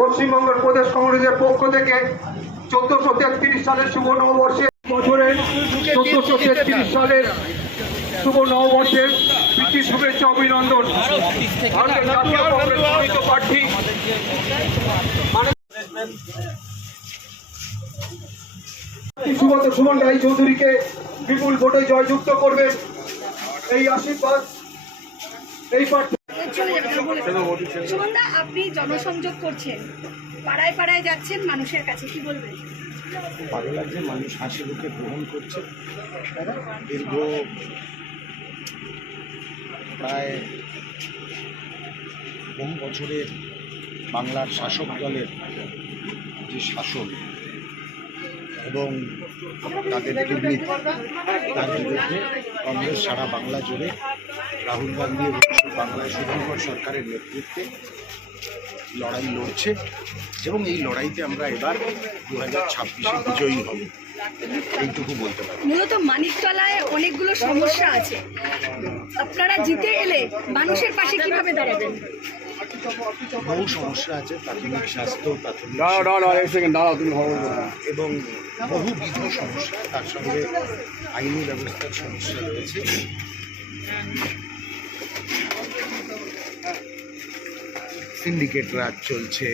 পশ্চিমবঙ্গ প্রদেশ কংগ্রেসের পক্ষ থেকে 1433 সালের শুভ নববর্ষে বছরের 1433 সালের শুভ নববর্ষের প্রীতি শুভেচ্ছা অভিনন্দন। ভারতের জাতীয় কংগ্রেস মনোনীত প্রার্থী সুমন রায় চৌধুরীকে বিপুল ভোটে জয়যুক্ত করবেন এই আশীর্বাদ এই প্রার্থী। সুমনদা, আপনি জনসংযোগ করছেন, পাড়ায় পাড়ায় যাচ্ছেন, মানুষের কাছে কি বলবেন? ভালো লাগছে, মানুষ হাসি মুখে গ্রহণ করছে। দীর্ঘ প্রায় বহু বছরের বাংলার শাসক দলের যে শাসন এবং তাদের দুর্নীতি, তার বিরুদ্ধে কংগ্রেস সারা বাংলা জুড়ে রাহুল গান্ধী এবং বাংলায় সুপ্রিমকোর্ট সরকারের নেতৃত্বে লড়াই লড়ছে এবং এই লড়াইতে আমরা এবার 2026-এ বিজয়ী হব, এইটুকু বলতে পারি। মূলত মানিকতলায় অনেকগুলো সমস্যা আছে, আপনারা জিতে এলে মানুষের পাশে কিভাবে দাঁড়াবেন? বহু সমস্যা আছে, প্রাথমিক স্বাস্থ্য, প্রাথমিক এবং বহুবিধ সমস্যা, তার সঙ্গে আইনি ব্যবস্থার সমস্যা রয়েছে। সিন্ডিকেট রাজ চলছে,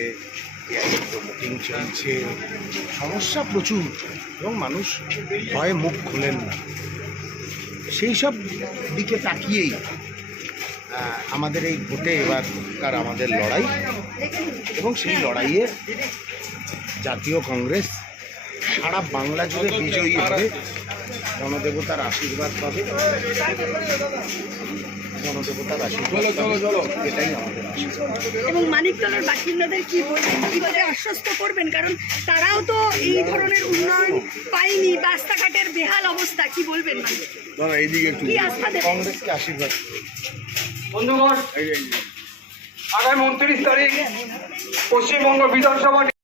প্রমোটিং চলছে, সমস্যা প্রচুর এবং মানুষ ভয়ে মুখ খোলেন না। সেই সব দিকে তাকিয়েই আমাদের এই ভোটে এবারকার আমাদের লড়াই এবং সেই লড়াইয়ে জাতীয় কংগ্রেস সারা বাংলা জুড়ে বিজয়ী হবে, গণদেবতার আশীর্বাদ পাবে, গণদেবতার আশীর্বাদ এটাই আমাদের আশীর্বাদ। এবং মানিকতলার বাসিন্দাদের কি বলবেন, কিভাবে আশ্বস্ত করবেন? কারণ তারাও তো এই ধরনের উন্নয়ন পায়নি, রাস্তাঘাটের বেহাল অবস্থা, কি বলবেন? কি আস্থা দেবেন? কংগ্রেসকে আশীর্বাদ বন্ধুগণ, আগামী 29 তারিখ পশ্চিমবঙ্গ বিধানসভা